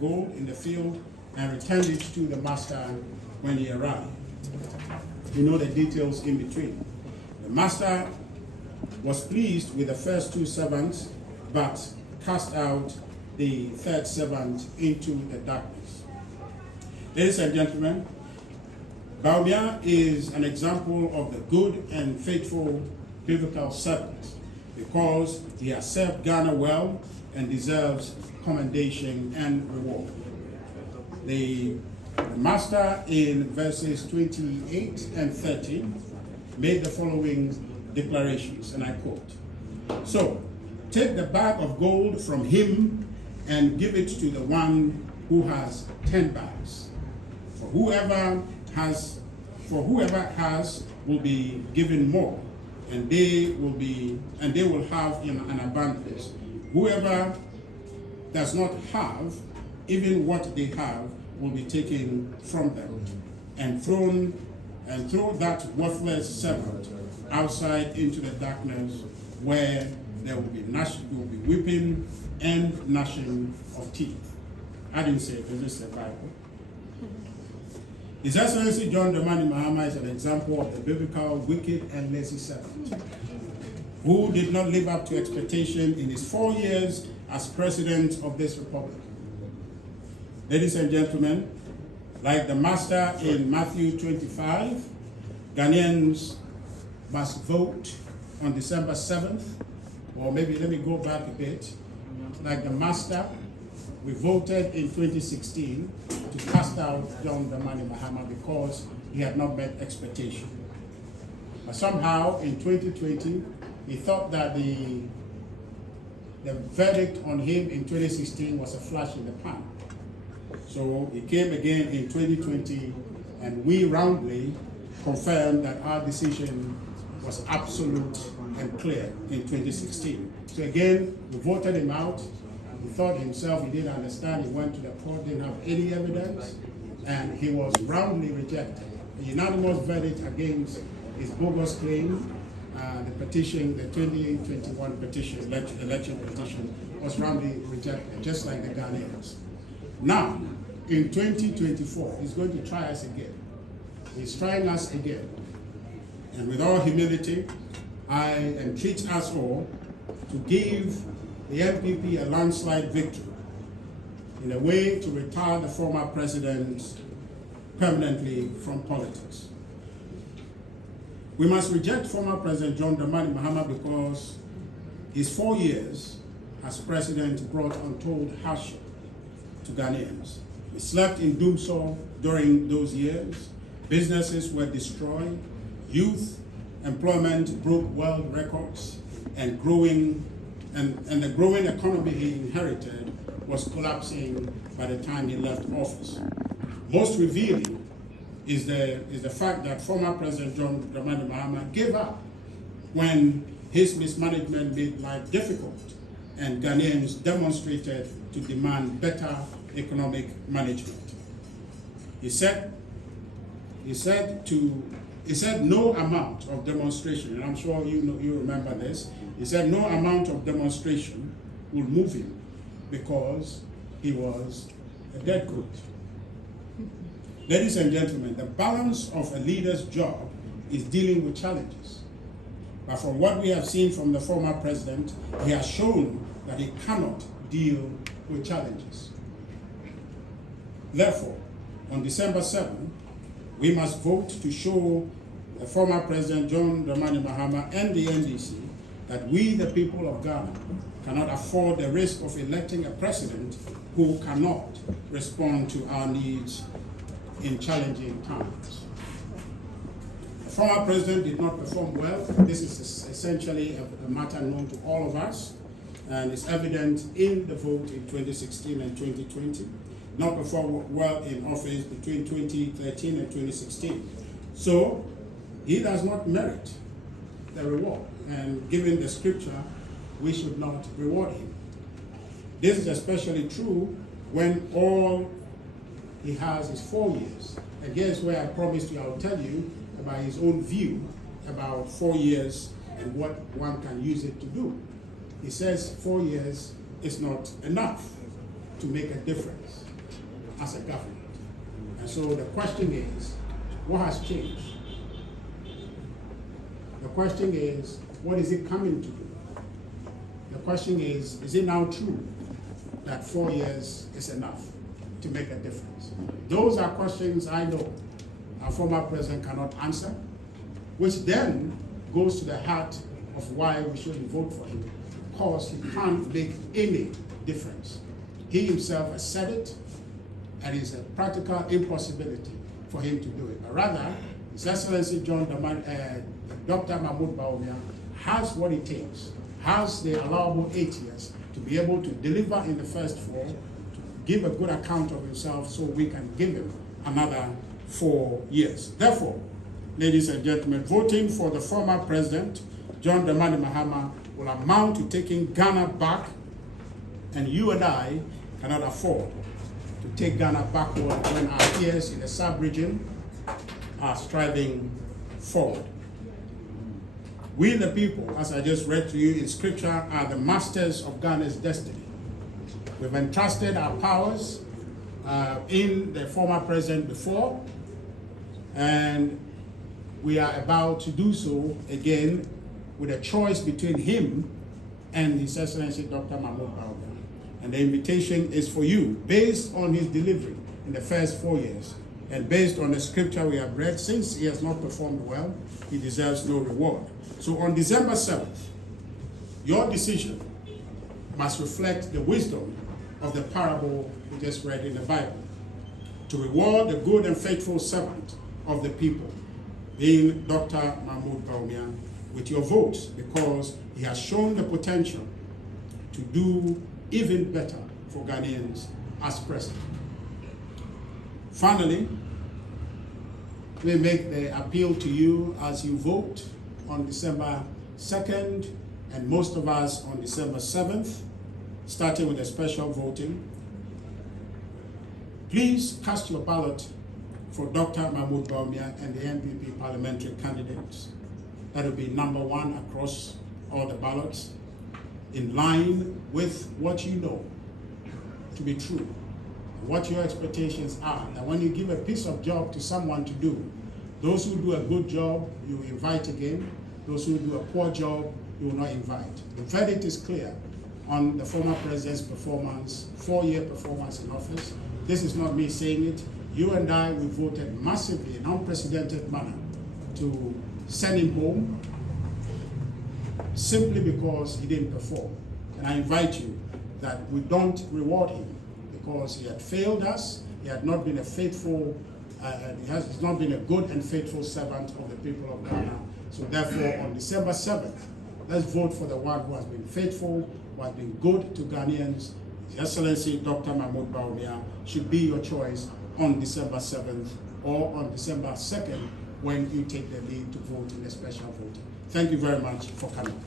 gold in the field and returned it to the master when he arrived. You know the details in between. The master was pleased with the first two servants, but cast out the third servant into the darkness. Ladies and gentlemen, Bawumia is an example of the good and faithful biblical servant because he has served Ghana well and deserves commendation and reward. The master in verses 28 and 30 made the following declarations, and I quote, "So, take the bag of gold from him and give it to the one who has 10 bags. For whoever has will be given more, and they will have in an abundance. Whoever does not have, even what they have will be taken from them, and throw that worthless servant outside into the darkness, where there will be weeping and gnashing of teeth." I didn't say it, this is the Bible. His Excellency John Dramani Mahama is an example of the biblical wicked and lazy servant who did not live up to expectation in his 4 years as president of this republic. Ladies and gentlemen, like the master in Matthew 25, Ghanaians must vote on December 7th, or maybe let me go back a bit. Like the master, we voted in 2016 to cast out John Dramani Mahama because he had not met expectation. But somehow in 2020, he thought that the verdict on him in 2016 was a flash in the pan. So he came again in 2020, and we roundly confirmed that our decision was absolute and clear in 2016. So again, we voted him out. He thought himself he didn't understand. He went to the court, didn't have any evidence, and he was roundly rejected. A unanimous verdict against his bogus claim. The petition, the 2021 petition, election petition, was roundly rejected, just like the Ghanaians. Now, in 2024, he's going to try us again. He's trying us again. And with all humility, I entreat us all to give the NPP a landslide victory in a way to retire the former president permanently from politics. We must reject former President John Dramani Mahama because his 4 years as president brought untold hardship to Ghanaians. We slept in doomsday during those years. Businesses were destroyed. Youth employment broke world records, and the growing economy he inherited was collapsing by the time he left office. Most revealing is the fact that former President John Dramani Mahama gave up when his mismanagement made life difficult, and Ghanaians demonstrated to demand better economic management. He said no amount of demonstration, and I'm sure you remember this. He said no amount of demonstration will move him because he was a dead coach. Ladies and gentlemen, the balance of a leader's job is dealing with challenges. But from what we have seen from the former president, he has shown that he cannot deal with challenges. Therefore, on December 7, we must vote to show the former President John Dramani Mahama and the NDC that we, the people of Ghana, cannot afford the risk of electing a president who cannot respond to our needs in challenging times. The former president did not perform well. This is essentially a matter known to all of us, and it's evident in the vote in 2016 and 2020. Not performed well in office between 2013 and 2016. So he does not merit the reward, and given the scripture, we should not reward him. This is especially true when all he has is 4 years. And here's where I promised you I will tell you about his own view about 4 years and what one can use it to do. He says 4 years is not enough to make a difference. as a government. And so the question is, what has changed? The question is, what is it coming to do? The question is it now true that 4 years is enough to make a difference? Those are questions I know our former president cannot answer, which then goes to the heart of why we shouldn't vote for him, because he can't make any difference. He himself has said it, and it's a practical impossibility for him to do it. But rather, His Excellency Dr. Mahmoud Bawumia has what it takes, has the allowable 8 years to be able to deliver in the first 4, to give a good account of himself so we can give him another 4 years. Therefore, ladies and gentlemen, voting for the former president, John Dramani Mahama, will amount to taking Ghana back, and you and I cannot afford to take Ghana backward when our peers in the sub-region are striving forward. We the people, as I just read to you in scripture, are the masters of Ghana's destiny. We've entrusted our powers in the former president before, and we are about to do so again with a choice between him and His Excellency Dr. Mahmoud Bawumia. And the invitation is for you, based on his delivery in the first 4 years, and based on the scripture we have read, since he has not performed well, he deserves no reward. So on December 7th, your decision must reflect the wisdom of the parable we just read in the Bible, to reward the good and faithful servant of the people, being Dr. Mahmoud Bawumia, with your votes, because he has shown the potential to do even better for Ghanaians as president. Finally, we make the appeal to you as you vote on December 2nd, and most of us on December 7th, starting with a special voting. Please cast your ballot for Dr. Mahmoud Bawumia and the NPP parliamentary candidates. That will be number 1 across all the ballots, in line with what you know to be true, what your expectations are. That when you give a piece of job to someone to do, those who do a good job, you invite again. Those who do a poor job, you will not invite. The verdict is clear on the former president's performance, 4-year performance in office. This is not me saying it. You and I, we voted massively in unprecedented manner to send him home, simply because he didn't perform. And I invite you that we don't reward him, because he had failed us, he had not been a faithful, he's not been a good and faithful servant of the people of Ghana. So therefore, on December 7th, let's vote for the one who has been faithful, who has been good to Ghanaians. His Excellency Dr. Mahmoud Bawumia should be your choice on December 7th or on December 2nd, when you take the lead to vote in a special vote. Thank you very much for coming.